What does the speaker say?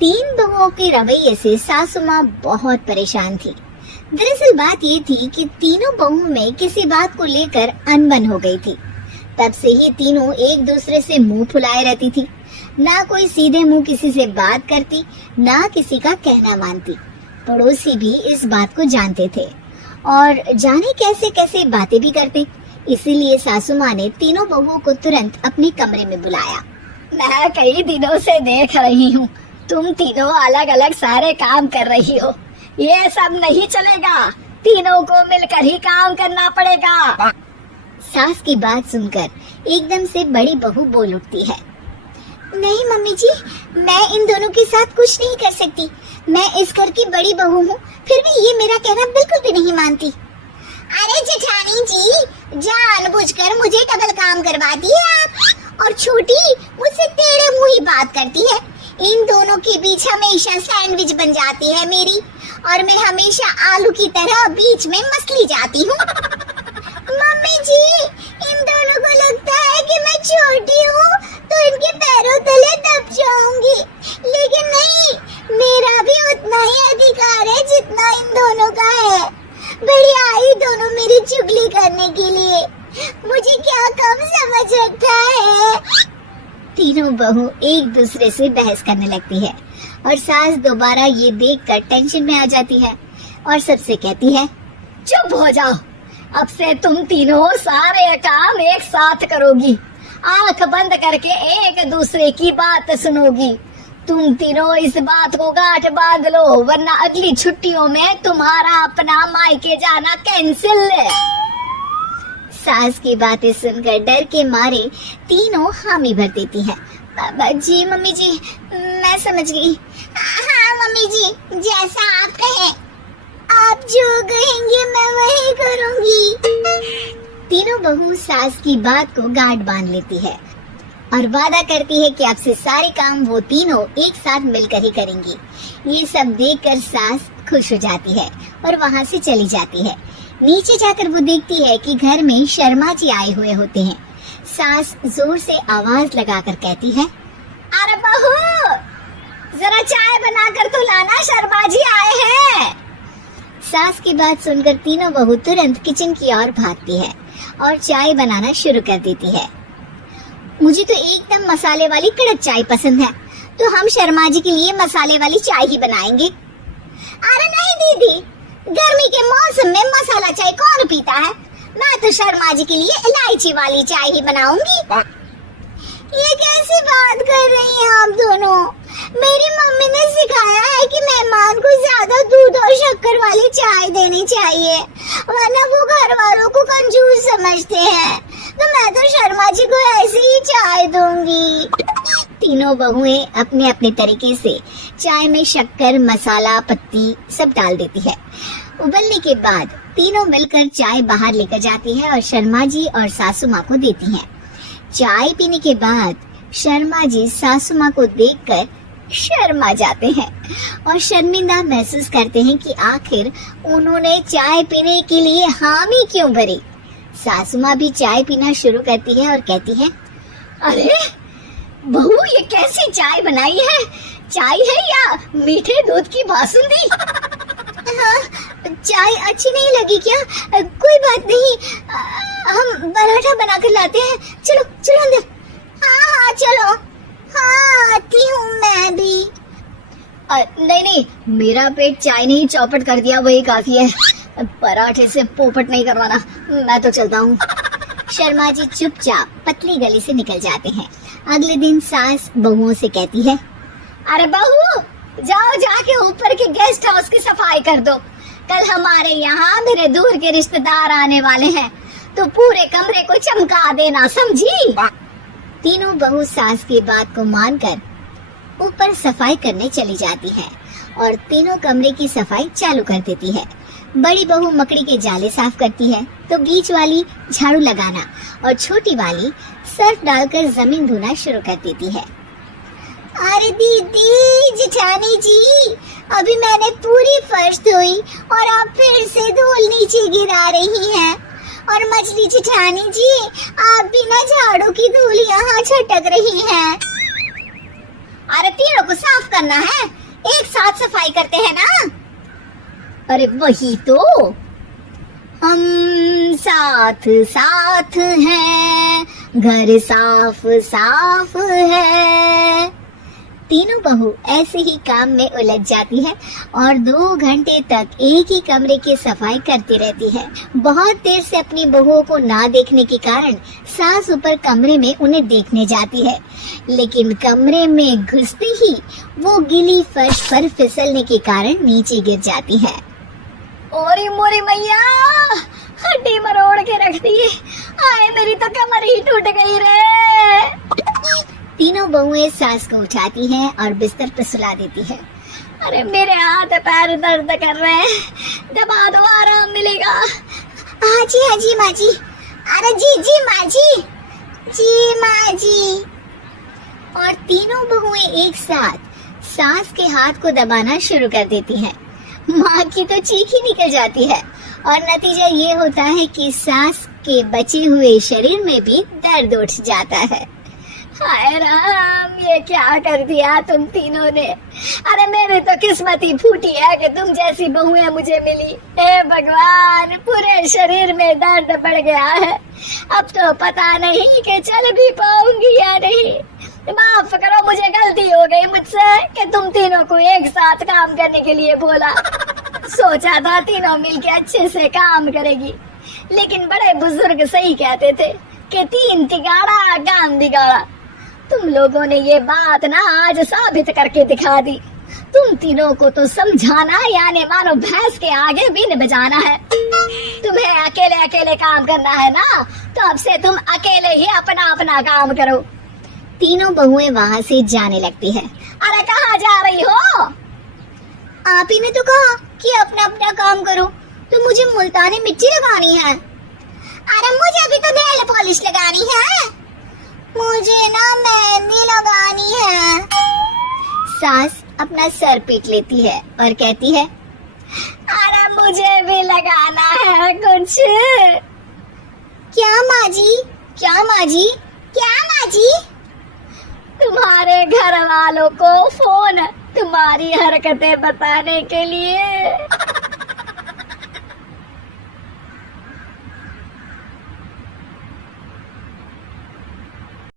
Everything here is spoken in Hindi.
तीन बहुओं के रवैये से सासू माँ बहुत परेशान थी। दरअसल बात ये थी कि तीनों बहुओं में किसी बात को लेकर अनबन हो गई थी। तब से ही तीनों एक दूसरे से मुंह फुलाए रहती थी। ना कोई सीधे मुंह किसी से बात करती, ना किसी का कहना मानती। पड़ोसी भी इस बात को जानते थे और जाने कैसे कैसे बातें भी करते। इसीलिए सासू माँ ने तीनों बहुओं को तुरंत अपने कमरे में बुलाया। मैं कई दिनों से देख रही हूँ, तुम तीनों अलग अलग सारे काम कर रही हो। ये सब नहीं चलेगा, तीनों को मिलकर ही काम करना पड़ेगा। सास की बात सुनकर एकदम से बड़ी बहू बोल उठती है। नहीं मम्मी जी, मैं इन दोनों के साथ कुछ नहीं कर सकती। मैं इस घर की बड़ी बहू हूँ, फिर भी ये मेरा कहना बिल्कुल भी नहीं मानती। अरे जेठानी जी, जानबूझकर मुझे डबल काम करवाती है आप, और छोटी मुझसे टेढ़े मुंह ही बात करती है। इन दोनों के बीच हमेशा सैंडविच बन जाती है मेरी, और मैं हमेशा आलू की तरह बीच में मसली जाती हूँ। मम्मी जी, इन दोनों को लगता है कि मैं छोटी हूँ तो इनके पैरों तले दब जाऊंगी, लेकिन नहीं, मेरा भी उतना ही अधिकार है जितना इन दोनों का है। बड़ी आई दोनों मेरी चुगली करने के लिए, मुझे क्या कम समझ रखा है। तीनों बहू एक दूसरे से बहस करने लगती है और सास दोबारा ये देखकर टेंशन में आ जाती है और सबसे कहती है, चुप हो जाओ, अब से तुम तीनों सारे काम एक साथ करोगी। आंख बंद करके एक दूसरे की बात सुनोगी। तुम तीनों इस बात को गांठ बांध लो, वरना अगली छुट्टियों में तुम्हारा अपना मायके जाना कैंसिल है। सास की बातें सुनकर डर के मारे तीनों हामी भर देती है। जी मम्मी जी, मैं समझ गई। हाँ मम्मी जी, जैसा आप कहें, आप जो कहेंगे मैं वही करूंगी। तीनों बहू सास की बात को गांठ बांध लेती है और वादा करती है कि अब से सारे काम वो तीनों एक साथ मिलकर ही करेंगी। ये सब देखकर सास खुश हो जाती है और वहाँ से चली जाती है। नीचे जाकर वो देखती है कि घर में शर्मा जी आए हुए होते हैं। सास जोर से आवाज लगाकर कहती है, अरे बहू, जरा चाय बनाकर तो लाना, शर्मा जी आए हैं। सास की बात सुनकर तीनों बहू तुरंत किचन की ओर भागती है और चाय बनाना शुरू कर देती है। मुझे तो एकदम मसाले वाली कड़क चाय पसंद है, तो हम शर्मा जी के लिए मसाले वाली चाय ही बनाएंगे। अरे नहीं दीदी, गर्मी के मौसम में मसाला चाय कौन पीता है? मैं तो शर्मा जी के लिए इलायची वाली चाय ही बनाऊंगी। ये कैसी बात कर रही हैं आप दोनों? मेरी मम्मी ने सिखाया है कि मेहमान को ज्यादा दूध और शक्कर वाली चाय देनी चाहिए, वरना वो घर वालों को कंजूस समझते हैं। तो मैं तो शर्मा जी को ऐसे ही चाय दूंगी। तीनों बहुएं अपने अपने तरीके से चाय में शक्कर, मसाला, पत्ती सब डाल देती है। उबलने के बाद तीनों मिलकर चाय बाहर लेकर जाती है और शर्मा जी और सासू माँ को देती हैं। चाय पीने के बाद शर्मा जी सासू माँ को देखकर शर्मा जाते हैं और शर्मिंदा महसूस करते हैं कि आखिर उन्होंने चाय पीने के लिए हामी क्यों भरी। सासू माँ भी चाय पीना शुरू करती है और कहती है, अरे बहू, ये कैसी चाय बनाई है? चाय है या मीठे दूध की बासुंदी? हाँ, चाय अच्छी नहीं लगी क्या? कोई बात नहीं, हम पराठा बनाकर लाते हैं। चलो चलो अंदर। हाँ चलो। हाँ आती हूँ मैं भी। नहीं नहीं, मेरा पेट चाय ने ही चौपट कर दिया, वही काफी है। पराठे से पोपट नहीं करवाना, मैं तो चलता हूँ। शर्मा जी चुपचाप पतली गली से निकल जाते हैं। अगले दिन सास बहुओं से कहती है, अरे बहू, जाओ जाके ऊपर के गेस्ट हाउस की सफाई कर दो। कल हमारे यहाँ मेरे दूर के रिश्तेदार आने वाले हैं, तो पूरे कमरे को चमका देना, समझी? तीनों बहू सास की बात को मानकर ऊपर सफाई करने चली जाती है और तीनों कमरे की सफाई चालू कर देती है। बड़ी बहू मकड़ी के जाले साफ करती है तो बीच वाली झाड़ू लगाना और छोटी वाली सर्फ डालकर जमीन धोना शुरू कर देती है। अरे दीदी, जेठानी जी, अभी मैंने पूरी फर्श धोई और आप फिर से धूल नीचे गिरा रही हैं। और मछली जेठानी जी, आप भी ना झाड़ू की धूल यहाँ छटक रही हैं। अरे तीनों को साफ करना है, एक साथ सफाई करते हैं ना। अरे वही तो, हम साथ साथ हैं, घर साफ साफ है। तीनों बहू ऐसे ही काम में उलझ जाती है और 2 घंटे तक एक ही कमरे की सफाई करती रहती है। बहुत देर से अपनी बहुओं को ना देखने के कारण सास ऊपर कमरे में उन्हें देखने जाती है, लेकिन कमरे में घुसते ही वो गीली फर्श पर फिसलने के कारण नीचे गिर जाती है। ओरी मोरी मैया, हड्डी मरोड़ के रख दी। आए मेरी तो कमर ही टूट गई रे। तीनों बहुएं सास को उठाती हैं और बिस्तर पर सुला देती है। अरे मेरे हाथ पैर दर्द कर रहे हैं, दबा दो आराम मिलेगा। हाँ जी माँ जी। अरे जी माँ जी, जी माँ जी। और तीनों बहुएं एक साथ सास के हाथ को दबाना शुरू कर देती हैं। माँ की तो चीख ही निकल जाती है और नतीजा ये होता है कि सास के बचे हुए शरीर में भी दर्द उठ जाता है। हाय राम, ये क्या कर दिया तुम तीनों ने। अरे मेरी तो किस्मत ही फूटी है कि तुम जैसी बहुएं मुझे मिली। हे भगवान, पूरे शरीर में दर्द बढ़ गया है। अब तो पता नहीं कि चल भी पाऊंगी या नहीं। माफ करो, मुझे गलती हो गई मुझसे कि तुम तीनों को एक साथ काम करने के लिए बोला। सोचा था तीनों मिलके अच्छे से काम करेगी, लेकिन बड़े बुजुर्ग सही कहते थे कि 3 तिगाड़ा काम बिगाड़ा। तुम लोगों ने ये बात ना आज साबित करके दिखा दी। तुम तीनों को तो समझाना यानी मानो भैंस के आगे बीन बजाना है। तुम्हें अकेले अकेले काम करना है ना, तो अब से तुम अकेले ही अपना अपना काम करो। तीनों बहुएं वहाँ से जाने लगती है। अरे कहाँ जा रही हो? आप ही ने तो कहा कि अपना अपना काम करो, तो मुझे मुल्तानी मिट्टी लगानी है। अरे मुझे भी तो नेल पॉलिश लगानी है। मुझे ना मेहंदी लगानी है। सास अपना सर पीट लेती है और कहती है, अरे मुझे भी लगाना है कुछ। क्या माँ जी, क्या माँ जी, क्या माँ जी? तुम्हारे घर वालों को फोन तुम्हारी हरकतें बताने के लिए।